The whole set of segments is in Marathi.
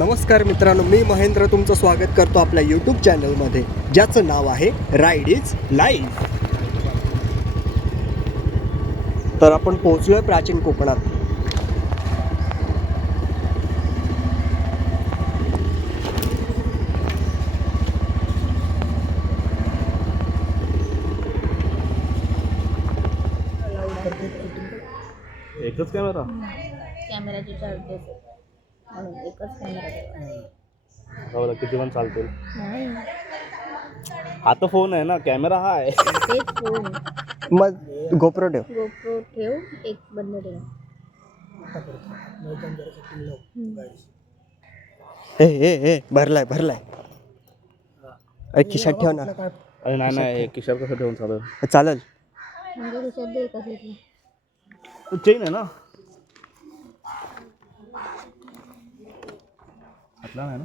नमस्कार मित्रांनो मी महेंद्र तुमचं स्वागत करतो आपल्या यूट्यूब चॅनलमध्ये ज्याचं नाव आहे राईड इज लाईव्ह तर आपण पोहोचलोय प्राचीन कोकणात. एकच कॅमेरा कॅमेराची चार्जेस म्हणून एकच कॅमेरा. बघा किती पण चालतील. नाही. हा तर फोन आहे ना कॅमेरा हा आहे. तेच फोन मग गोप्रो ठेव. गोप्रो ठेव एक बंद ठेव. हे हे हे भरलाय भरलाय. अरे खिशात ठेव ना. अरे नाही नाही किशोर कसं ठेवून चालेल? चालेल. म्हणजे कशात दे कशात चेन आहे ना? घातला नाही ना?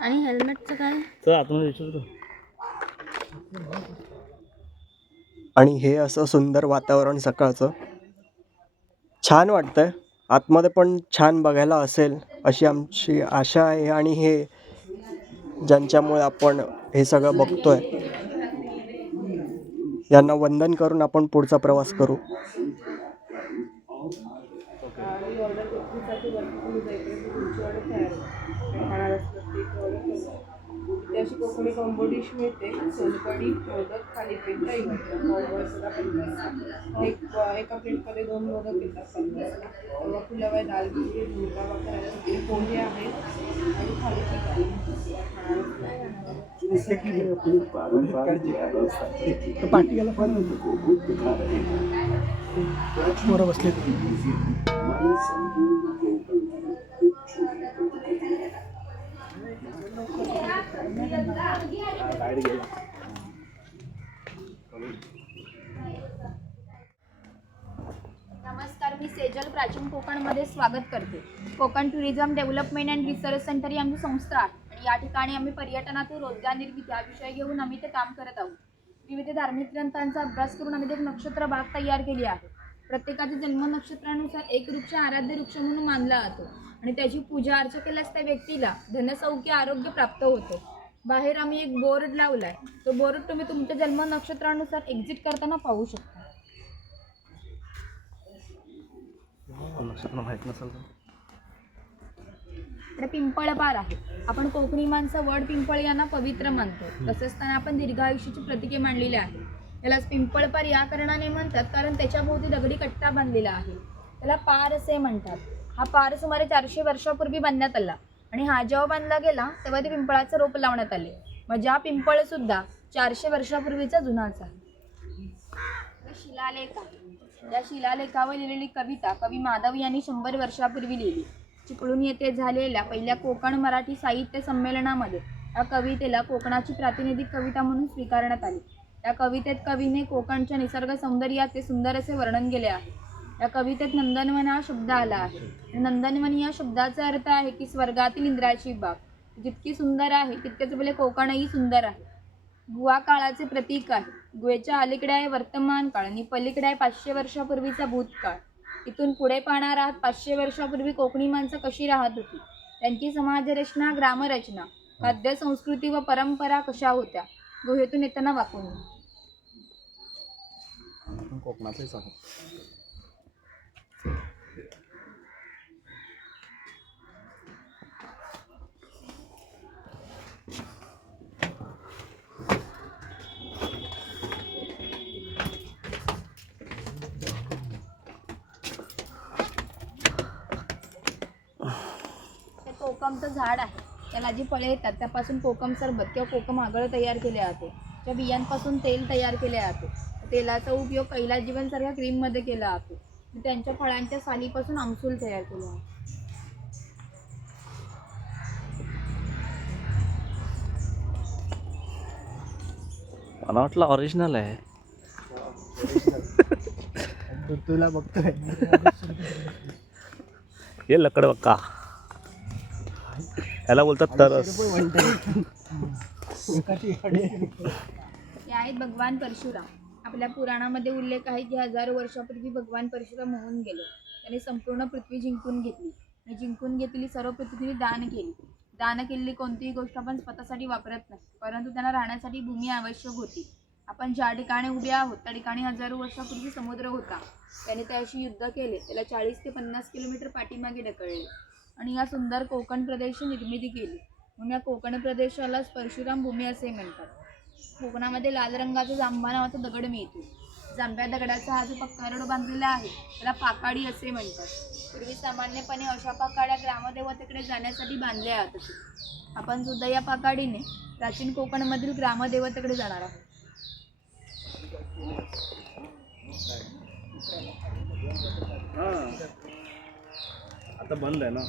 आणि हेल्मेटचं काय? चल आतमध्ये विचारतो आणि हे असं सुंदर वातावरण सकाळचं. छान वाटतंय. आतमध्ये पण छान बघायला असेल अशी आमची आशा आहे आणि हे ज्यांच्यामुळे आपण हे सगळं बघतोय यांना वंदन करून आपण पुढचा प्रवास करू. इथे अशी कोकणी कॉम्बो डिश मिळते. सोलकढी मोदक थालीपीठ दही. पावभाजी सुद्धा पन्नास एक एका प्लेटमध्ये दोन मोदक येतात पन्नासला तेव्हा आहे दाल खिचडी झुणका सुकी पोहे आहेत. आणि थालीपीठ आहे. नमस्कार मी सेजल प्राचीन कोकणमध्ये स्वागत करते. Konkan tourism development and research centre ही आमची संस्था आहे. आणि या ठिकाणी आम्ही पर्यटनातून रोजगार निर्मिती हा विषय घेऊन आम्ही ते काम करत आहोत. विविध धार्मिक ग्रंथांचा अभ्यास करून आम्ही एक नक्षत्र बाग तयार केली आहे. प्रत्येकाच्या जन्म नक्षत्रानुसार एक वृक्ष आराध्य वृक्ष म्हणून मानला जातो. आणि त्याची पूजा अर्चा केल्यास त्या व्यक्तीला धनसौख्य आरोग्य प्राप्त होते. बाहेर आम्ही एक बोर्ड लावलाय. तो बोर्ड तुम्ही तुमच्या जन्म नक्षत्रानुसार एक्झिट करताना पाहू शकता. नक्षत्र माहीत नसेल तर. इकडे पिंपळपार आहे. आपण कोकणी माणसं वड पिंपळ यांना पवित्र मानतो. तसेच त्यांना आपण दीर्घायुष्याची प्रतीके मांडलेली आहे यालाच पिंपळपार या कारणाने म्हणतात कारण त्याच्याभोवती दगडी कट्टा बांधलेला आहे. त्याला पार असे म्हणतात. हा पार सुमारे चारशे वर्षापूर्वी बांधण्यात आला आणि हा जेव्हा बांधला गेला तेव्हा ते पिंपळाचं रोप लावण्यात आले. म्हणजे हा पिंपळ सुद्धा चारशे वर्षापूर्वीचा जुनाच आहे. शिलालेख या शिलालेखावर लिहिलेली कविता कवी माधव यांनी शंभर वर्षापूर्वी लिहिली. चिपळूण येथे झालेल्या पहिल्या कोकण मराठी साहित्य संमेलनामध्ये या कवितेला कोकणाची प्रातिनिधिक कविता म्हणून स्वीकारण्यात आली. या कवितेत कवीने कोकणच्या निसर्ग सौंदर्याचे सुंदर असे वर्णन केले आहे. या कवितेत नंदनवन हा शब्द आला आहे. नंदनवन या शब्दाचा अर्थ आहे की स्वर्गातील इंद्राची बाग जितकी सुंदर आहे तितकेच आपले कोकणही सुंदर आहे. गुहा काळाचे प्रतीक आहे. गुहेच्या अलीकडे आहे वर्तमान काळ आणि पलीकडे आहे पाचशे वर्षापूर्वीचा भूतकाळ. इथून पुढे पाहणार आहात पाचशे वर्षापूर्वी कोकणी माणसं कशी राहत होती? त्यांची समाजरचना ग्रामरचना खाद्य संस्कृती व परंपरा कशा होत्या? गुहेतून येताना वाकून कोकणातलेच आहोत. कोकमचं झाड आहे. त्याला जी फळे येतात त्यापासून कोकम सरबत किंवा कोकम आगळ तयार केले जाते. त्या बियांपासून तेल तयार केले जाते. तेलाचा उपयोग कैलास जीवनसारख्या क्रीममध्ये केला जातो. त्यांच्या फळांच्या सालीपासून आमसूल तयार केला जातो. मला वाटलं ऑरिजिनल आहे. तुला बघतोय. हे लकड बक्का याला बोलतात तरस. हे आहेत भगवान परशुराम. आपल्या पुराणामध्ये उल्लेख आहे की हजारो वर्षापूर्वी भगवान परशुराम होऊन गेले. त्याने संपूर्ण पृथ्वी जिंकून घेतली. जिंकून घेतलेली सर्व पृथ्वी दान केली. दान केलेली कोणतीही गोष्ट आपण स्वतःसाठी वापरत नाही. परंतु त्यांना राहण्यासाठी भूमी आवश्यक होती. आपण ज्या ठिकाणी उभे आहोत त्या ठिकाणी हजारो वर्षापूर्वी समुद्र होता. त्याने त्याशी युद्ध केले. त्याला चाळीस ते पन्नास किलोमीटर पाठीमागे ढकलले. आणि या सुंदर कोकण प्रदेश निर्मिती केली. म्हणून या कोकण प्रदेशाला परशुराम भूमी असे म्हणतात. कोकणामध्ये लाल रंगाचा जांभा नावाचा दगड मिळतो. जांभ्या दगडाचा हा जो पक्का रोड बांधलेला आहे त्याला पाकाडी असे म्हणतात. पूर्वी सामान्यपणे अशा पाकाड्या ग्रामदेवतेकडे जाण्यासाठी बांधल्या जात असत आपण सुद्धा या पाकाडीने प्राचीन कोकणमधील ग्रामदेवतेकडे जाणार आहोत. हा. आता बंद आहे ना?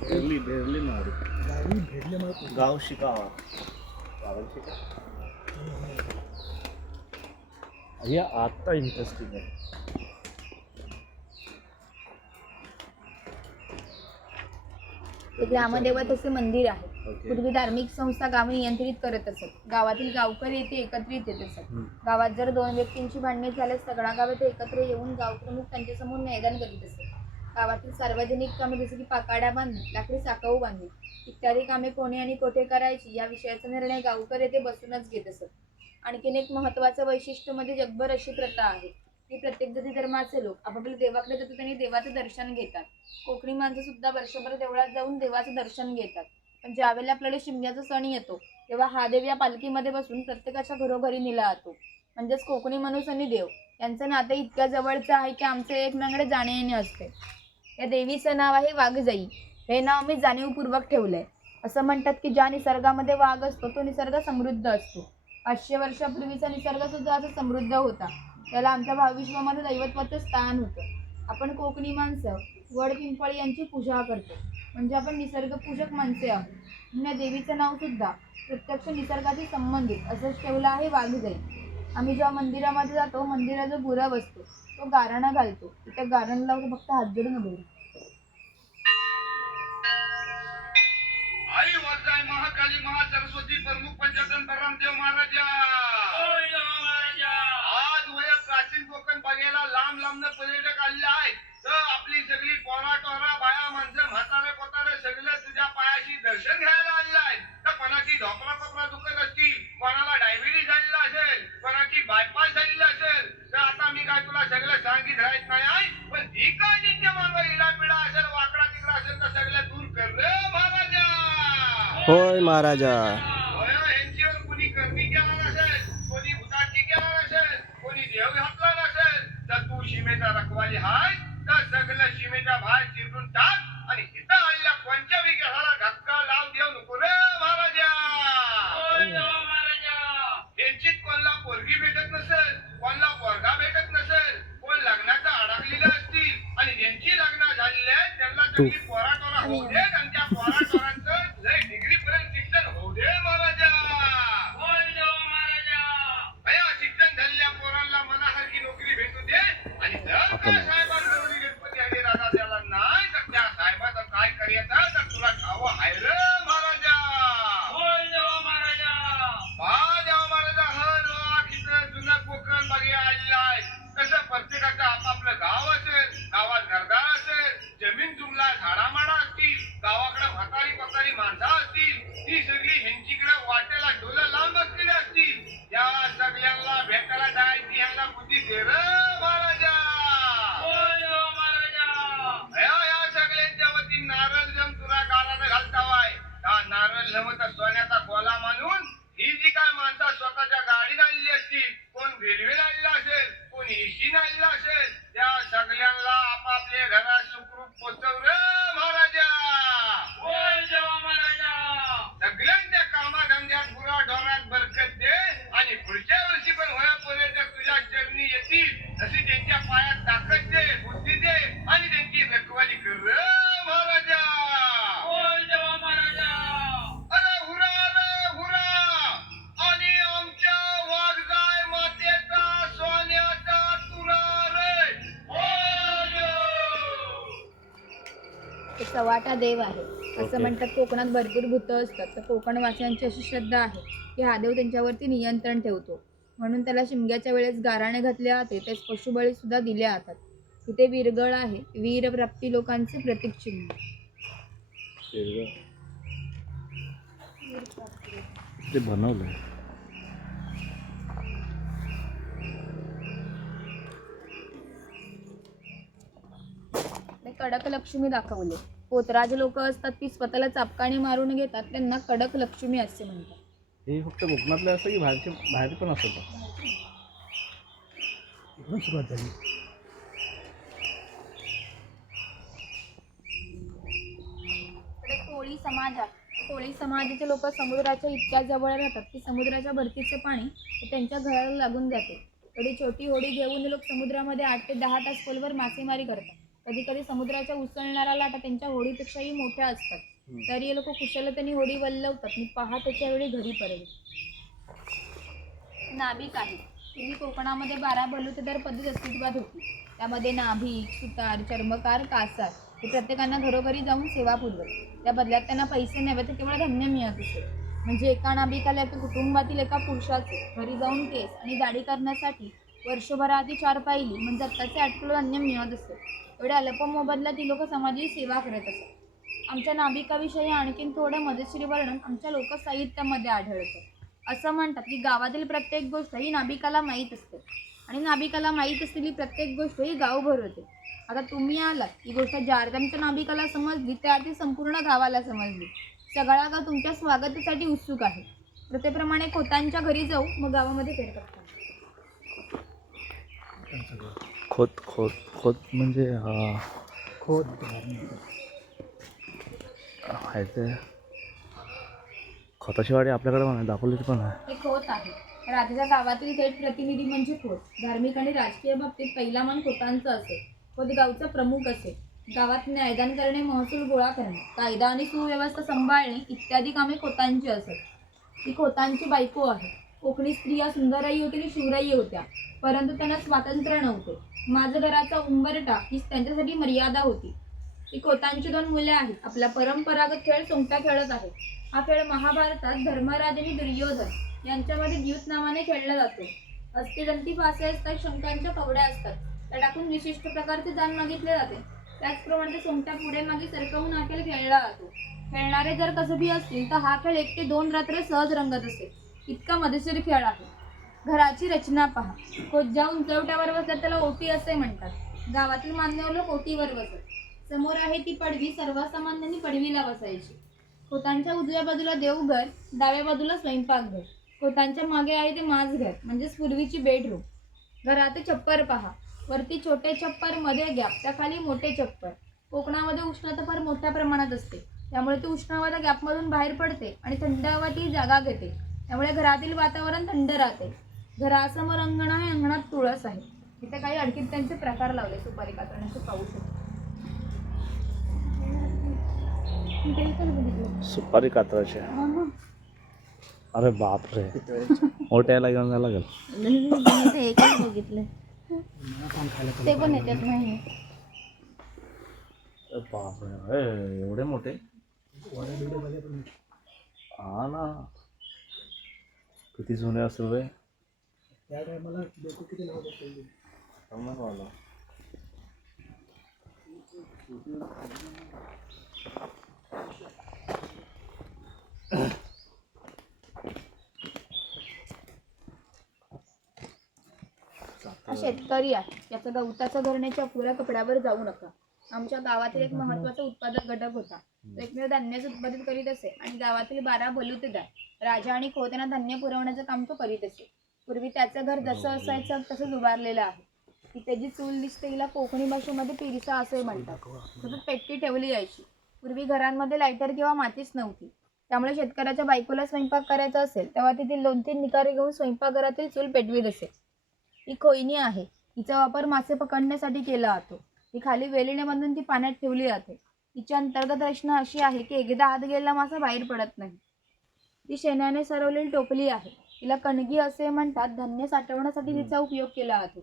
भेरली भेरली मारू गाव शिकावा. गावाला शिकावा हे आत्ता इंटरेस्टिंग आहे. ते ग्रामदेवतेचे मंदिर आहे. ओके पूर्वी धार्मिक संस्था गाव नियंत्रित करत असत. गावातील गावकरी येथे एकत्रित येत असत. हम्म. गावात जर दोन व्यक्तींची भांडणे झाल्यास सगळा गाव येथे एकत्र येऊन गावप्रमुख त्यांच्यासमोर मैदान करीत असत. गावातील सार्वजनिक कामे जसे की पाकाड्या बांधणे लाकडी साकाऊ बांधणे इत्यादी कामे कोणी आणि कोठे करायची या विषयाचा निर्णय गावकर येथे बसूनच घेत असत. आणखीन एक महत्त्वाचं वैशिष्ट्य म्हणजे जगभर अशी प्रथा आहे की प्रत्येक जाती धर्माचे लोक आपापल्या देवाकडे जातात त्यांनी देवाचं दर्शन घेतात. कोकणी माणसं सुद्धा वर्षभर देवळात जाऊन देवाचं दर्शन घेतात. पण ज्यावेळेला आपल्याला शिमग्याचा सण येतो तेव्हा हा देव या पालखीमध्ये बसून प्रत्येकाच्या घरोघरी नेला जातो. म्हणजेच कोकणी माणूस आणि देव यांचं नातं इतक्या जवळचं आहे की आमचं एकमेकांकडे जाणे येणे असते या देवीचं नाव आहे वाघजाई. हे नाव मी जाणीवपूर्वक ठेवलंय. असं म्हणतात की ज्या निसर्गामध्ये वाघ असतो तो निसर्ग समृद्ध असतो. पाचशे वर्षापूर्वीचा निसर्गसुद्धा असा समृद्ध होता. त्याला आमच्या भाविश्वामध्ये दैवत्वाचं स्थान होतं. आपण कोकणी माणसं वड पिंपळ यांची पूजा करतो. म्हणजे आपण निसर्गपूजक माणसे आहोत. या देवीचं नाव सुद्धा प्रत्यक्ष निसर्गाशी संबंधित असंच ठेवलं आहे वाघजाई. आम्ही जेव्हा मंदिरामध्ये जातो मंदिराचा गुरव असतो. तो गाराणा घालतो त्या गारण लावून फक्त हात जोडून उभे महाकाली महासरस्वती प्रमुख पंचतन रामदेव महाराजा. आज वय प्राचीन कोकण बघायला लांब लांब पर्यटक आलेले आहेत. तर आपली सगळी पोरा टोरा बाया माणसं म्हातारे कोतारे सगळे तुझ्या पायाशी दर्शन घ्यायला आलेले आहेत. तर कोणाची ढोपरा कोपरा दुखत असतील कोणाला डायबिटीस झालेला असेल कोणाची बायपास झालेली मी काय तुला सगळं सांगित राहत नाही पण जी काय जिंच्या मागं इडा पिडा असेल वाकडा तिकडा असेल तर सगळं दूर कर रे महाराजा! होय महाराजा होय, ह्यांच्यावर कोणी करणी केला नसेल कोणी भूताची केला नसेल कोणी देव घातला नसेल तर तू सीमेचा रखवाली हाय तर सगळं सीमेचा बाहेर चिरून टाक आणि इथं आलेल्या कोणत्या विकासाला धक्का लावून देऊ नको रे महाराजा यांचीच कोणला पोरगी भेटत नसेल कोणला पोरगा भेटत नसेल कोण लग्नाचा अडकलेले असतील आणि ज्यांची लग्न झालेली आहेत त्यांना चांगली पोरा टोरा होऊ दे आणि त्या पोरा टोरांचं लय डिग्री पर्यंत शिक्षण होऊ दे महाराजा अया शिक्षण झालेल्या पोरांना मनासारखी नोकरी भेटू दे आणि जर त्या साहेबांकडून गणपती आणि राजा त्याला नाही तर त्या साहेबाचं काय करायचं तर तुला ठाव आहे रे महाराजा बा देवा महाराजा हर वाक इथं जुनं कोकण बघे आलेलं आहे कसं प्रत्येकाचं आपापलं गाव असेल गावात घरदार असेल जमीन जुमला झाडामाडा असतील गावाकडे म्हातारी पतारी माणसं असतील ती सगळी ह्यांचीकडे वाटेला डोलं लांब असलेली असतील या सगळ्यांना भेटायला जायची ह्यांना बुद्धी दे रे महाराजा या या सगळ्यांच्या वती नारळ जम तुला गालाने घालता वाय हा नारळ नमत सोन्याचा गोला मानून ही जी काय माणसं स्वतःच्या गाडीने आलेली असतील कोण रेल्वेने आलेला असेल कोण एसीने आलेला असेल त्या सगळ्यांना आपापल्या घरात सुखरूप पोचव रे महाराजा सगळ्यांच्या कामाधंद्यात पुरा ढोरात बरकत दे आणि पुढच्या वर्षी पण होयापर्यंत तुझ्या चरणी येतील तशी त्यांच्या पायात ताकद दे बुद्धी दे आणि त्यांची रखवाली कर रे महाराजा अरे हुरा रे हुरा आणि आमच्या वाघजाय मातेचा सोन्याचा तुरा रे ते चवाटा देव आहे असं म्हणतात कोकणात भरपूर भूतं असतात. तर कोकणवासियांची अशी श्रद्धा आहे की हा देव त्यांच्यावरती नियंत्रण ठेवतो. म्हणून त्याला शिमग्याच्या वेळेस गाराणे घातले जाते. तेच पशुबळी सुद्धा दिले जातात. इथे विरगळ आहे. वीरप्राप्ती लोकांचे प्रतीक चिन्ह. ते ते कडक लक्ष्मी दाखवले. पोतराज लोक असतात ती स्वतःला चापकाने मारून घेतात त्यांना कडक लक्ष्मी असे म्हणतात. हे फक्त कोकणातले असतं की बाहेरचे बाहेर पण असतं सुरुवात झाली. इकडे कोळी समाज आहे. कोळी समाजाचे लोक समुद्राच्या इतक्या जवळ राहतात की समुद्राच्या भरतीचे पाणी त्यांच्या घराला लागून जाते. थोडी छोटी होडी घेऊन लोक समुद्रामध्ये आठ ते दहा तास खोलवर मासेमारी करतात. कधी कधी समुद्राच्या उसळणाऱ्या लाटा त्यांच्या होडीपेक्षाही मोठ्या असतात. तरी हे लोक कुशलतेने होडी वल्लवतात आणि पहाटेच्या वेळी घरी परत नाभिक आहे. पूर्वी कोकणामध्ये बारा बलुतेदार पद्धत अस्तित्वात होती. त्यामध्ये नाभिक सुतार चर्मकार कासार हे प्रत्येकांना घरोघरी जाऊन सेवा पुरवत. त्या बदल्यात त्यांना पैसे नव्हे तर केवळ धान्य मिळत असे. म्हणजे एका नाभिकाला एका कुटुंबातील एका पुरुषाचे घरी जाऊन केस आणि दाढी करण्यासाठी वर्षभराआधी चार पाहिली म्हणजे आत्ताचे आठ किलो धान्य मिळत असे. एवढ्या अल्प मोबदल्यात ती लोक समाजाची सेवा करत असत आमच्या नाभिकाविषयी आणखीन थोडं मजेशीर वर्णन आमच्या लोकसाहित्यामध्ये आढळतं. असं म्हणतात की गावातील प्रत्येक गोष्ट ही नाभिकाला माहीत असते. आणि नाभिकाला माहीत असलेली प्रत्येक गोष्ट ही गावभर होते. आता तुम्ही आलात ही गोष्ट जारदामच्या नाभिकाला समजली त्या ती संपूर्ण गावाला समजली. सगळा गाव तुमच्या स्वागतासाठी उत्सुक आहे. प्रथेप्रमाणे खोतांच्या घरी जाऊ मग गावामध्ये फेर करतात खोत खोत खोत म्हणजे खोत. आहे ते. खोताची वाडी आपल्याकडे पण आहे पण आहे. हे खोत आहे. राजाच्या गावातील थेट प्रतिनिधी म्हणजे खोत. धार्मिक आणि राजकीय बाबतीत पहिला मान खोतांचा असे. खोत गावचा प्रमुख असे. गावात न्यायदान करणे महसूल गोळा करणे कायदा आणि सुव्यवस्था सांभाळणे इत्यादी कामे खोतांची असत. ही खोतांची बायको आहे. कोकणी स्त्रिया सुंदरही होती आणि शूरही होत्या. परंतु त्यांना स्वातंत्र्य नव्हते. माझं घराचा उंबरटा हीच त्यांच्यासाठी मर्यादा होती. ती कोतांची दोन मुले आहेत. आपला परंपरागत खेळ सोंगटा खेळत आहे. हा खेळ महाभारतात धर्मराज आणि दुर्योधन यांच्यामध्ये द्यूत नावाने खेळला जातो. अस्थिदंती फासे असतात शंकांच्या कवड्या असतात. त्या टाकून विशिष्ट प्रकारचे दान मागितले जाते. त्याचप्रमाणे ते सोंगट्या पुढे मागे सरकवून हा खेळ खेळला जातो. खेळणारे जर कसबी असतील तर हा खेळ एक ते दोन रात्र सहज रंगत असेल इतका मजेशीर खेळ आहे. घराची रचना पहा. खोज्या उंचवट्यावर बसतात त्याला ओटी असे म्हणतात. गावातील मान्यवर लोक ओटीवर बसत. समोर आहे ती पडवी सर्वसामान्यांनी पडवीला बसायची. खोतांच्या उजव्या बाजूला देवघर डाव्या बाजूला स्वयंपाकघर. खोतांच्या मागे आहे ते माजघर म्हणजेच पूर्वीची बेडरूम घरात छप्पर पहा. वरती छोटे छप्परमध्ये गॅप त्या खाली मोठे छप्पर. कोकणामध्ये उष्णता फार मोठ्या प्रमाणात असते. त्यामुळे ती उष्ण गॅपमधून बाहेर पडते आणि थंड हवा ती जागा घेते. त्यामुळे घरातील वातावरण थंड राहते. घरासमोर अंगण आहे अंगणात तुळस आहे. इथे काही अडकीत त्यांचे प्रकार लावले सुपारी कातरण्याचे पाहू शकतो. सुपारी कातराचे अरे बापरे. मोठ्याला घेऊन जायला लागेल. एकच बघितलं ते पण येतात नाही बापरे एवढे मोठे? हा ना. किती जुने असेल वे त्या टायमाला लोक किती लावत असेल हा शेतकरी आहे. याचा गवताचा धरण्याच्या पुऱ्या कपड्यावर जाऊ नका. आमच्या गावातील एक महत्त्वाचा उत्पादक घटक होता. तो एकमेव धान्याचं उत्पादित करीत असे आणि गावातील बारा बलुतेदार. राजा आणि खोत्यांना धान्य पुरवण्याचं काम तो करीत असे. पूर्वी त्याचं घर जसं असायचं तसंच उभारलेलं आहे. तिथे जी चूल दिसते हिला कोकणी भाषेमध्ये पिरसा असे म्हणतात. सतत पेट्टी ठेवली जायची. पूर्वी घरांमध्ये लायटर किंवा मातीच नव्हती. त्यामुळे शेतकऱ्याच्या बायकोला स्वयंपाक करायचा असेल तेव्हा तिथे दोन तीन निकारे घेऊन स्वयंपाकघरातील चूल पेटवीत असे. ही खोयनी आहे. हिचा वापर मासे पकडण्यासाठी केला जातो. ही खाली वेलीने बांधून ती पाण्यात ठेवली जाते. तिची अंतर्गत रचना अशी आहे की एकदा हात गेलेला मासा बाहेर पडत नाही. ती शेणाने सरवलेली टोपली आहे. तिला कणगी असे म्हणतात धान्य साठवण्यासाठी तिचा उपयोग केला जातो.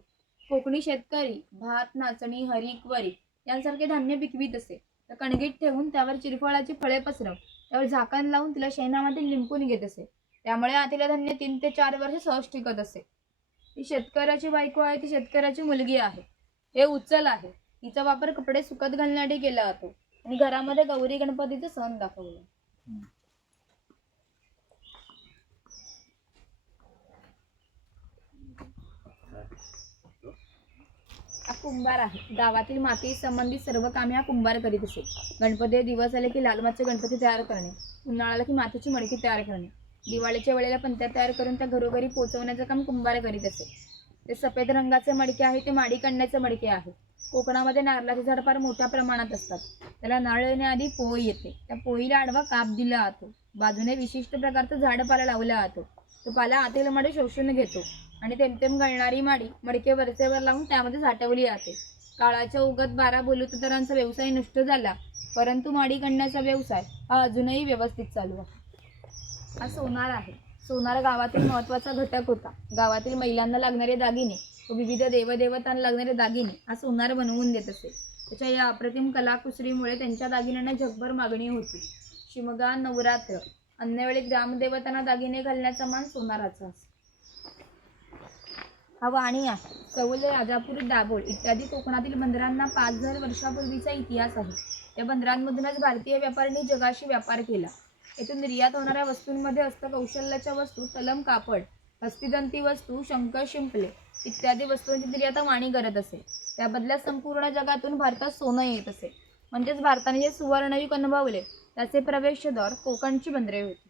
कोकणी शेतकरी भात नाचणी हरीक वरी यांसारखे धान्य पिकवीत असे. तर कणगीत ठेवून त्यावर चिरफळाची फळे पसरव त्यावर झाकण लावून तिला शेणामध्ये लिंपून घेत असे. त्यामुळे आतीला धान्य तीन ते चार वर्ष सहज टिकत असे. ती शेतकऱ्याची बायको आहे ती शेतकऱ्याची मुलगी आहे. हे उचल आहे. हिचा वापर कपडे सुकत घालण्यासाठी केला जातो. आणि घरामध्ये गौरी गणपतीचे सण दाखवले. हा कुंभार आहे. गावातील माती संबंधित सर्व कामे हा कुंभार करीत असे. गणपती दिवस आले की लालमाचे गणपती तयार करणे. उन्हाळ्याला की मातीची मडकी तयार करणे. दिवाळीच्या वेळेला पंत्या तयार करून त्या घरोघरी पोहोचवण्याचं काम कुंभार करीत असे. ते सफेद रंगाचे मडके आहे ते माडी काढण्याचे मडके आहे. कोकणामध्ये नारळाचे झाड फार मोठ्या प्रमाणात असतात. त्याला नारळ येण्याआधी पोळी येते. त्या पोळीला आडवा काप दिला जातो. बाजूने विशिष्ट प्रकारचं झाडपाला लावला जातो. तो पाला आतील माडी शोषून घेतो. आणि तेमतेम गळणारी माडी मडके वरचेवर लावून त्यामध्ये साठवली जाते. काळाच्या उगत बारा बोलूतदारांचा व्यवसाय नष्ट झाला. परंतु माडी गणण्याचा व्यवसाय हा अजूनही व्यवस्थित चालू आहे. हा सोनार आहे. सोनार गावातील महत्त्वाचा घटक होता. गावातील महिलांना लागणारे दागिने व विविध देवदेवतांना लागणारे दागिने हा सोनार बनवून देत असे. त्याच्या या अप्रतिम कलाकुसरीमुळे त्यांच्या दागिन्यांना जगभर मागणी होती. शिमगा नवरात्र अन्यवेळी ग्रामदेवतांना दागिने घालण्याचा मान सोनाराचा हवा हा वाणी आहे. राजापूर दाभोळ इत्यादी कोकणातील बंदरांना पाच हजार वर्षापूर्वीचा इतिहास आहे. या बंदरांमधूनच भारतीय व्यापाऱ्यांनी जगाशी व्यापार केला. येथून निर्यात होणाऱ्या वस्तूंमध्ये हस्तकौशल्याच्या वस्तू तलम कापड हस्तिदंती वस्तू शंकर शिंपले इत्यादी वस्तूंची निर्यात वाणी करत असे त्या बदल्यात संपूर्ण जगातून भारतात सोनं येत असे म्हणजेच भारताने जे सुवर्णयुग अनुभवले त्याचे प्रवेशद्वार कोकणची बंदरे होती.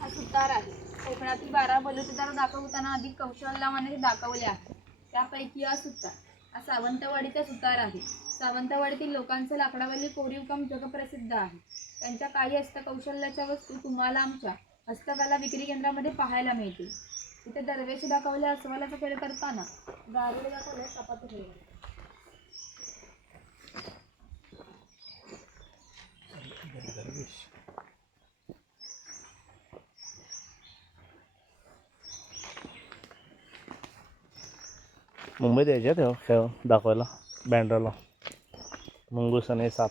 हा सुतार आहे. कोकणातील बारा बलुतेदार दाखवताना अधिक कौशल्यामाने दाखवले आहे. त्यापैकी हा सुतार. हा सावंतवाडीचा सुतार आहे. सावंतवाडीतील लोकांचं लाकडावरील कोरीव काम जगप्रसिद्ध आहे. त्यांच्या काही हस्तकौशल्याच्या वस्तू तुम्हाला आमच्या हस्तकला विक्री केंद्रामध्ये पाहायला मिळतील. तिथे दरवेशी दाखवल्या अस्वलाचा खेळ करताना गारुडे दाखवले कपात खेळ मुंबईत यायच्या तेव्हा खेळ दाखवायला बँड्राला. मंगूस आणि साप.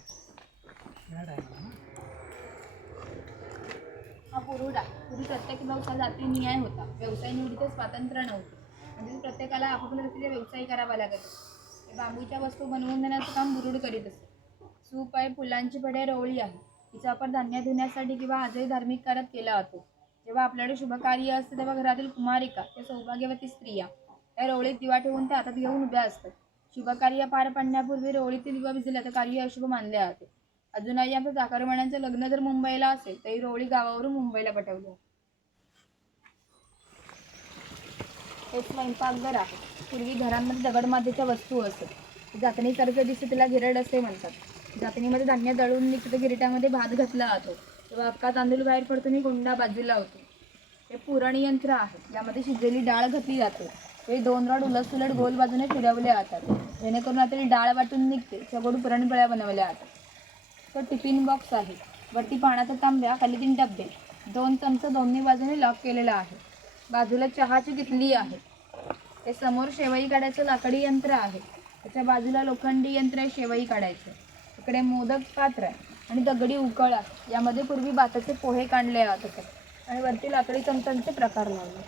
हा पुरुडा. पूर्वी प्रत्येक व्यवसाय जाती न्याय होता. व्यवसाय निवडीचे स्वातंत्र्य नव्हते. म्हणजे प्रत्येकाला आपापल्या रीतीने व्यवसाय करावा लागत असे. बांबूच्या वस्तू बनवून देण्याचं काम बुरुड करीत असे. सूप आहे फुलांची फडे रवळी आहे. तिचा वापर धान्य धुण्यासाठी किंवा आजही धार्मिक कार्यात केला जातो. जेव्हा आपल्याकडे शुभकार्य असते तेव्हा घरातील कुमारिका त्या सौभाग्यवती स्त्रिया त्या रोवळीत दिवा ठेवून त्या हातात घेऊन उभ्या असतात. शुभकार्य पार पडण्यापूर्वी रोवळीतील दिवा विजल्या तर कार्य अशुभ मानले जाते. अजूनही आमच्या चाकरमान्यांचं लग्न जर मुंबईला असेल तरी रोवळी गावावरून मुंबईला पाठवलं एक स्वयंपाकघर आहे. पूर्वी घरांमध्ये दगडमातीच्या वस्तू असत. जातणीसारखं दिसते तिला गिरड असे म्हणतात. जातणीमध्ये धान्य दळून मी तिथे गिरिटामध्ये भात घातला जातो. तेव्हा अक्का तांदूळ बाहेर पडतो आणि गोंडा बाजूला होतो हे पुरण यंत्र आहे. यामध्ये शिजलेली डाळ घातली जाते. ते दोन रॉड उलट सुलट गोल बाजूने फिरवले जातात. जेणेकरून आता डाळ वाटून निघते. सगळं पुरणपळ्या बनवल्या जातात. तो टिफिन बॉक्स आहे. वरती पाण्याचा तांब्या खाली तीन डबे दोन चमचे दोन्ही बाजूने लॉक केलेला आहे. बाजूला चहाची किटली आहे. ते समोर शेवई काढायचं लाकडी यंत्र आहे. त्याच्या बाजूला लोखंडी यंत्र आहे शेवई काढायचं. इकडे मोदक पात्र आहे आणि दगडी उकळ यामध्ये पूर्वी भाताचे पोहे काढले जात असत आणि वरती लाकडी चमचांचे प्रकार लावले.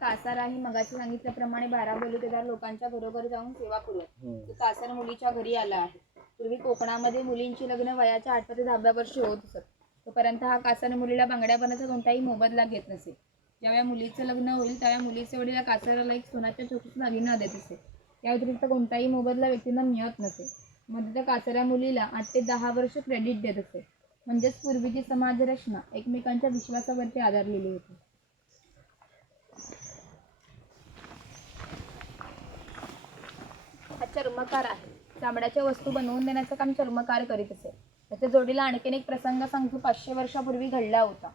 कासार आहे मगाशी सांगितल्याप्रमाणे बारा बलुतेदार लोकांच्या घरोघर जाऊन सेवा तो कासार मुलीच्या घरी आला आहे. पूर्वी कोकणामध्ये मुलींची लग्न वयाच्या आठव्या ते दहाव्या वर्षी होत असत. तोपर्यंत हा कासार मुलीला बांगड्यापणाचा कोणताही मोबदला घेत नसे. ज्यावेळा मुलीचं लग्न होईल त्यावेळा मुलीच्या वडील कासाराला एक सोनाच्या छोटीशी दागिना देत असे. त्या व्यतिरिक्त कोणताही मोबदला व्यक्तींना मिळत नसे. मध्ये त्या कासाऱ्या मुलीला आठ ते दहा वर्ष क्रेडिट देत असे. म्हणजेच पूर्वीची समाज रचना एकमेकांच्या विश्वासावरती आधारलेली होती. हा चर्मकार आहे. चामड्याच्या वस्तू बनवून देण्याचं काम चर्मकार करीत असे. त्याच्या जोडीला आणखीन एक प्रसंग सांगतो पाचशे वर्षापूर्वी घडला होता.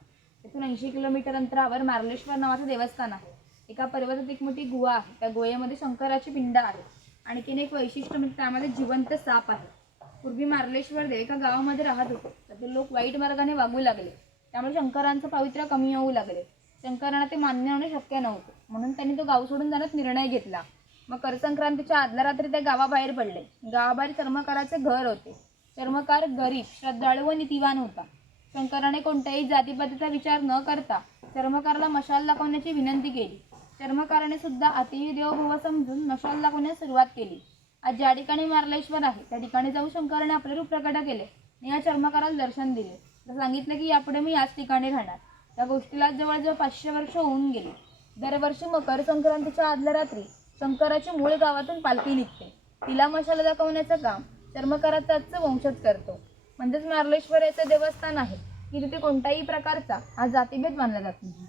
तिथून ऐंशी किलोमीटर अंतरावर मार्लेश्वर नावाचं देवस्थान आहे. एका पर्वतात एक मोठी गुहा आहे. त्या गुहेमध्ये शंकराची पिंड आहे. आणखीन एक वैशिष्ट्य म्हणजे त्यामध्ये जिवंत साप आहे. पूर्वी मार्लेश्वर देव एका गावामध्ये राहत होते. तर ते लोक वाईट मार्गाने वागू लागले. त्यामुळे शंकरांचं पावित्र्य कमी होऊ लागले. शंकरांना ते मान्य होणे शक्य नव्हतं. म्हणून त्यांनी तो गाव सोडून जाण्यात निर्णय घेतला. मग करसंक्रांतीच्या आदल्या रात्री ते गावाबाहेर पडले. गावाबाहेर चर्मकाराचे घर होते. चर्मकार गरीब श्रद्धाळू व नीतिवान होता. शंकराने कोणत्याही जातीपातीचा विचार न करता चर्मकाराला मशाल दाखवण्याची विनंती केली. चर्मकाराने सुद्धा अतिही देवभव समजून मशाल दाखवण्यास सुरुवात केली. आज ज्या ठिकाणी मार्लेश्वर आहे त्या ठिकाणी जाऊ शंकराने आपले रूप प्रकट केले आणि या चर्मकाराला दर्शन दिले. तर सांगितलं की यापुढे मी याच ठिकाणी राहणार. त्या गोष्टीला जवळजवळ पाचशे वर्ष होऊन गेले. दरवर्षी मकर संक्रांतीच्या आदल्या रात्री शंकराची मूळ गावातून पालखी निघते. तिला मशाला दाखवण्याचं काम चर्मकाराचा आजचं वंशज करतो. म्हणजेच मार्लेश्वर याचं देवस्थान आहे. की तिथे कोणत्याही प्रकारचा हा जातीभेद मानला जात नाही.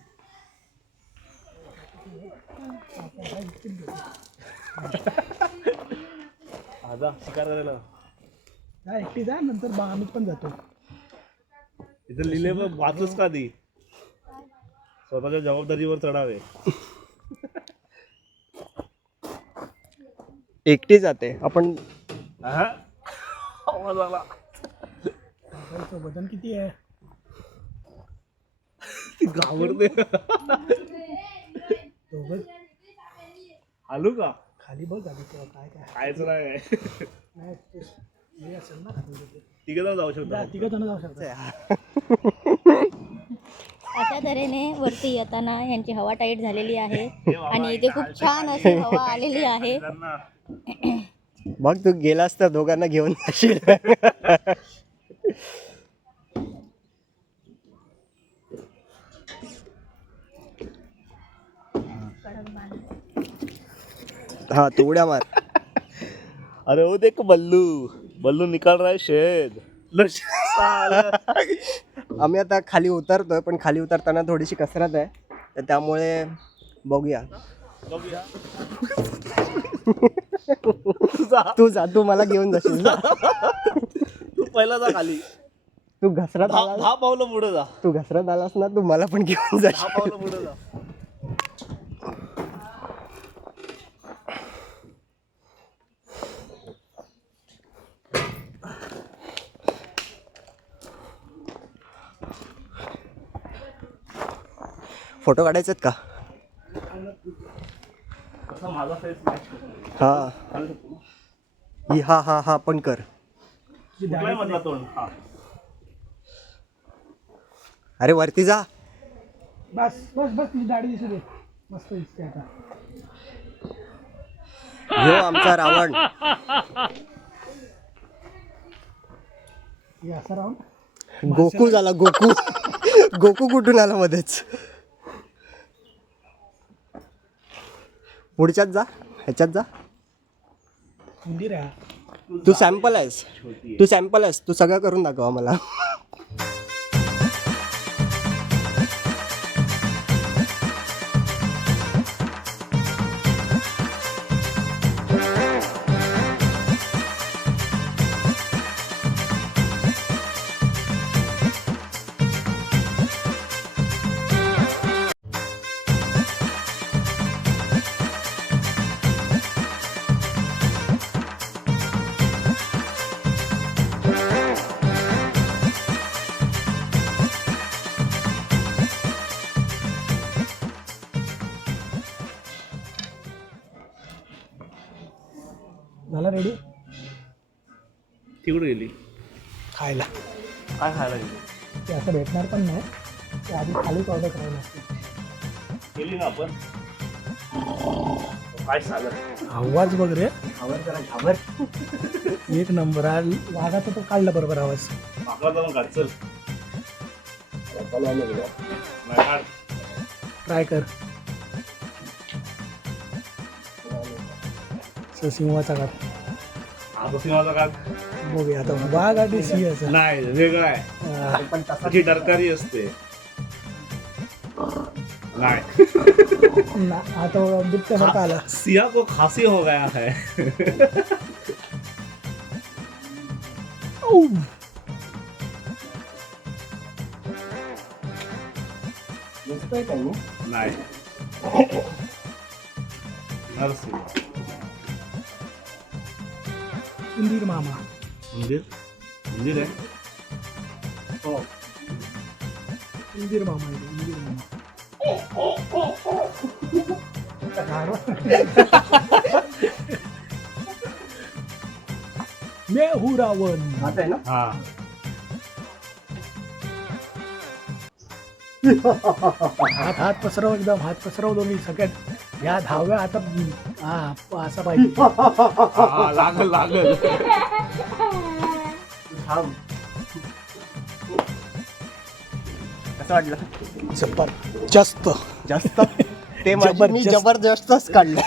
आजा शिकार करायला एकटी जा नंतर बा आम्ही पण जातो. इथं लिहिले वाचूच का दी स्वतःच्या जबाबदारीवर चढावे. एकटी जाते. आपण हा? वजन किती आहे? ती घाबरते. दोघं आलू का? खाली बघ आधी तेव्हा काय काय खायचं नाही नाही ते हे असेल ना खाली तिथे. तिघे जाऊ जाऊ जा, शकतो तिघं जण जाऊ शकतात अशा तऱ्हेने वरती येताना यांची हवा टाईट झालेली आहे. आणि इथे खूप छान अशी हवा आलेली आहे. मग तू गेलास तर दोघांना घेऊन जाशील. हा तू उड्या मार. अरे वो देख बल्लू. बल्लू निकाल रहा है शेद. आम्ही आता खाली उतरतोय पण खाली उतरताना थोडीशी कसरत आहे. तर त्यामुळे बघूया. तू जा तू मला घेऊन जाशील जा. तू पहिला जा खाली. तू घसरत दहा आलास? दहा पावलं पुढे जा. तू घसरत आलास ना तू मला पण घेऊन दहा जाशील. पावलं पुढे जा. फोटो काढायचे आहेत का माझा फेस मॅच हा. ही हा हा हा पण कर. कुठलाही मधला तोंड? हा. अरे वरती जा. बस बस बस तुझी दाढी दिसू दे. मस्त दिसते आता. ह्यो आमचा रावण. हे असं राहून गोकू झाला गोकू. गोकू कुठून आला मध्येच? पुढच्यात जा ह्याच्यात जा. हा. तू सॅम्पल आहेस. तू सॅम्पल आहेस. तू सगळं करून दाखव मला. कुठे गेली. खायला. काय खायला गेली? ते असं भेटणार पण नाही. ते आधी खालीच ऑर्डर करायला लागते. गेली ना आपण. काय झालं? आवाज बघ रे. एक नंबर हा वाघाचा तर काढला बरोबर आवाज. आपला जाऊन काढ चल. नाही काढ. ट्राय कर. सिंहाचा काढ. हा सिंहाचा काढ. बघूया आता वाघ सिंहाचा नाही वेगळा आहे. हा. त्याची डरकारी असते. नाही. ना आता बिबट्यासारखा आला. सिया को खासी हो गया है. औ! नाही. नरसिंह. उंदीर मामा. मंदिर मंदिर आहे हो इंदिर मामा आहे इंदिर मामा मेहू रावण आता आहे हात हात पसरव एकदम हात पसरव दोन्ही सगळ्यात या दहाव्या आता असा पाहिजे लागल लागल थांब. कसं वाटलं? जबर जास्त. जास्त? ते माझी मी जबरदस्त. जबरदस्तच काढलं.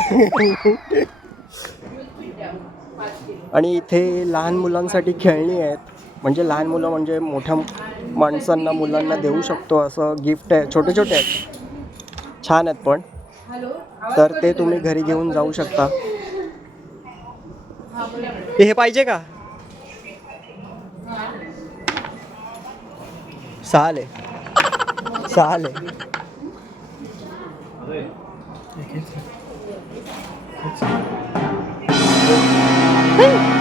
आणि इथे लहान मुलांसाठी खेळणी आहेत. म्हणजे लहान मुलं म्हणजे मोठ्या माणसांना मुलांना देऊ शकतो असं गिफ्ट आहे. छोटे छोटे आहेत. छान आहेत पण. तर ते तुम्ही घरी घेऊन जाऊ शकता. हे पाहिजे का? सहाल आहे सहाल आहे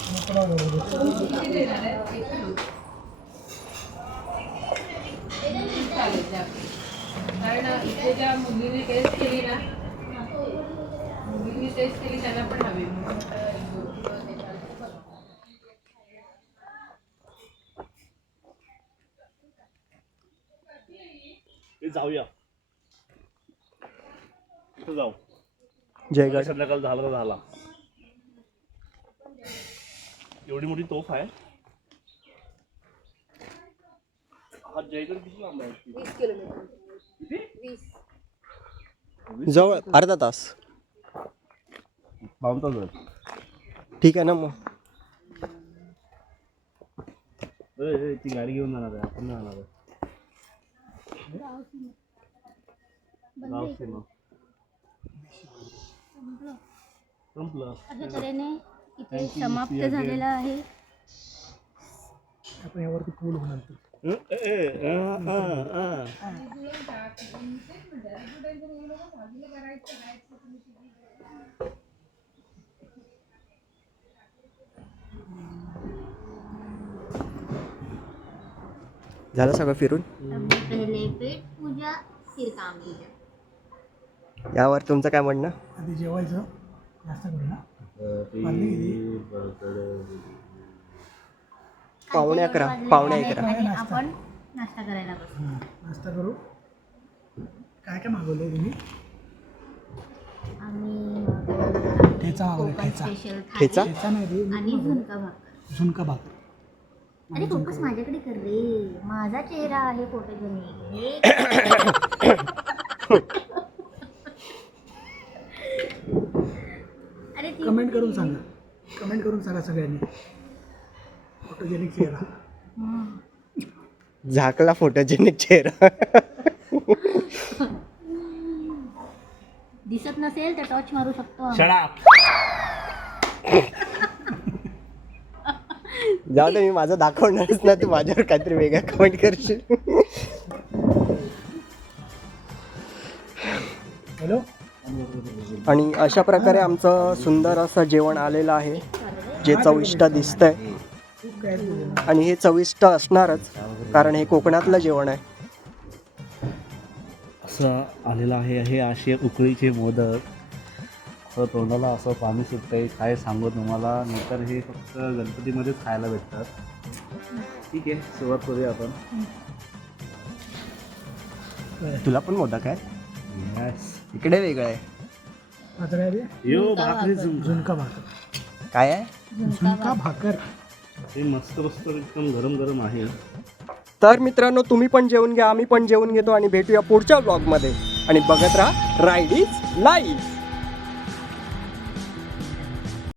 कारण इथे ज्या मुलीने टेस्ट केली ना मुलीने टेस्ट केली त्यांना पण हवी ते जाऊया जाऊ. जयगड. संध्याकाळ झाला तर झाला. एवढी मोठी तोफ आहे? हा जयगड किती लांब आहे? वीस किलोमीटर. किती? जवळ अर्धा तास. पाऊन तास आहे. ठीक आहे ना मग? ए, ए, ती गाडी घेऊन जाणार आहे आपण नाही जाणार आहे. गाव सीमा. संपलं. अशा तऱ्हेने इथे समाप्त झालेला आहे. आपण यावरती पूल होणार. झालं सगळं फिरून? पहिले पेट पूजा फिर काम कीजिए यावर तुमचं काय म्हणणं? आधी जेवायचं नाश्ता करू ना? पावणे अकरा पावणे अकरा आणि आपण नाश्ता करायला बसू हां, नाश्ता करू काय काय मागवलंय तुम्ही आम्ही ठेचा मागवलाय कोकण ठेचा स्पेशल ठेचा? थाली ठेचा नाही रे आणि झुणका भाकर झुणका भाकर अरे फोकस माझ्याकडे कर रे माझा चेहरा आहे फोटोजेनिक अरे कमेंट करून सांगा. कमेंट करून सांगा सगळ्यांनी. फोटोजेनिक चेहरा. झाकला फोटोजेनिक चेहरा. दिसत नसेल तर टॉर्च मारू शकतो. जाऊ दे मी माझं दाखवणारच ना तू माझ्यावर काहीतरी वेगळं कमेंट करशील. हॅलो आणि अशा प्रकारे आमचं सुंदर असं जेवण आलेलं आहे जे चविष्ट दिसतंय? आणि हे चविष्ट असणारच कारण हे कोकणातलं जेवण आहे. असं आलेलं आहे हे असे उकळीचे मोदक. असं तोंडाला असं पाणी सुटतंय काय सांगू तुम्हाला? नंतर हे फक्त गणपतीमध्येच खायला भेटतात. ठीक आहे सुरुवात करूया आपण. तुला पण मोदक आहे? Yes. इकडे वेगळं आहे. काय रे? यो भाकरी झुणका. झुणका भाकर. काय आहे? झुणका भाकर. हे मस्त मस्त एकदम गरम गरम आहे. तर मित्रांनो तुम्ही पण जेवून घ्या आम्ही पण जेवून घेतो आणि भेटूया पुढच्या ब्लॉगमध्ये आणि बघत राहा राईड इज लाईफ